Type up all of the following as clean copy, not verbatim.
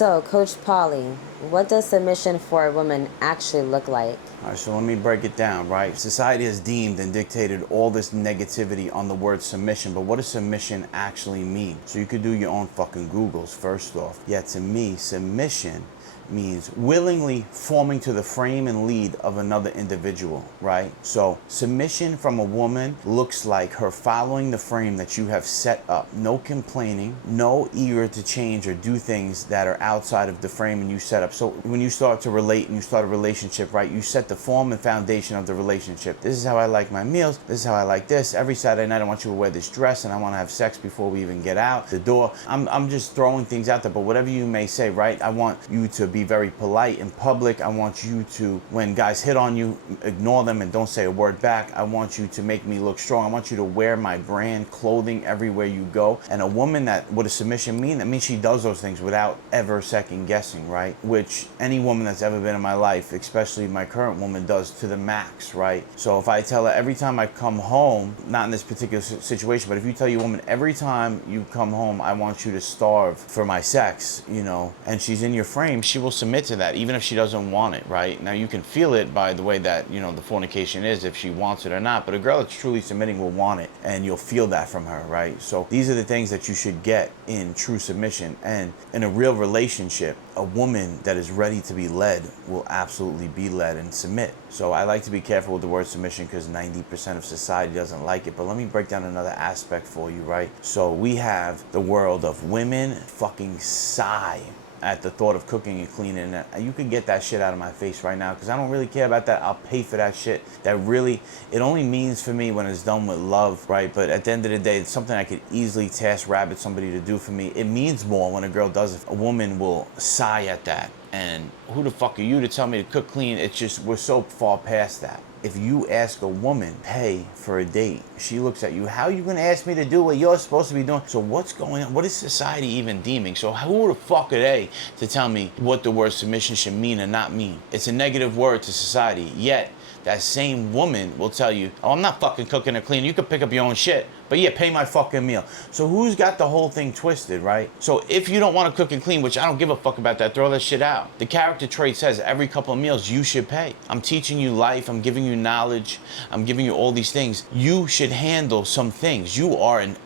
So, Coach Polly, what does submission for a woman actually look like? All right, so let me break it down, right? Society has deemed and dictated all this negativity on the word submission, but what does submission actually mean? So you could do your own fucking Googles first off. Yeah, to me, submission means willingly forming to the frame and lead of another individual, right? So submission from a woman looks like her following the frame that you have set up. No complaining, no eager to change or do things that are outside of the frame and you set up. So when you start to relate and you start a relationship, right, you set the form and foundation of the relationship. This is how I like my meals. This is how I like this. Every Saturday night I want you to wear this dress and I want to have sex before we even get out the door. I'm just throwing things out there, but whatever you may say, right, I want you to be very polite in public. I want you to, when guys hit on you, ignore them and don't say a word back. I want you to make me look strong. I want you to wear my brand clothing everywhere you go. And a woman that, what does submission mean? That means she does those things without ever second guessing, right? Which any woman that's ever been in my life, especially my current woman, does to the max, right? So if I tell her every time I come home, not in this particular situation, but if you tell your woman every time you come home, I want you to starve for my sex, you know, and she's in your frame, she will submit to that, even if she doesn't want it, right? Now you can feel it by the way that, you know, the fornication is, if she wants it or not, but a girl that's truly submitting will want it, and you'll feel that from her, right? So these are the things that you should get in true submission. And in a real relationship, a woman that is ready to be led will absolutely be led and submit. So I like to be careful with the word submission because 90% of society doesn't like it. But let me break down another aspect for you, right? So we have the world of women fucking sigh at the thought of cooking and cleaning. And you can get that shit out of my face right now because I don't really care about that. I'll pay for that shit. That really, it only means for me when it's done with love, right? But at the end of the day, it's something I could easily task rabbit somebody to do for me. It means more when a girl does it. A woman will sigh at that. And who the fuck are you to tell me to cook, clean? It's just, we're so far past that. If you ask a woman, pay for a date, she looks at you, how are you gonna ask me to do what you're supposed to be doing? So what's going on? What is society even deeming? So who the fuck are they to tell me what the word submission should mean or not mean? It's a negative word to society, yet that same woman will tell you, oh, I'm not fucking cooking or cleaning. You can pick up your own shit, but yeah, pay my fucking meal. So who's got the whole thing twisted, right? So if you don't want to cook and clean, which I don't give a fuck about that, throw that shit out. The character trait says every couple of meals you should pay. I'm teaching you life. I'm giving you knowledge. I'm giving you all these things. You should handle some things. You are an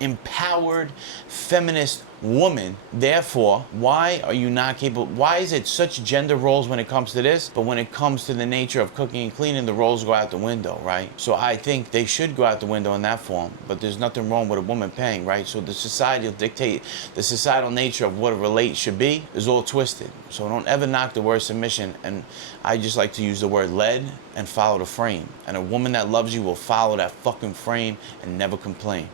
empowered feminist woman. Therefore, why are you not capable? Why is it such gender roles when it comes to this, but when it comes to the nature of cooking and cleaning, the roles go out the window, right? So I think they should go out the window in that form, but there's nothing wrong with a woman paying, right? So the society will dictate, the societal nature of what a relate should be is all twisted. So don't ever knock the word submission, and I just like to use the word led and follow the frame. And a woman that loves you will follow that fucking frame and never complain.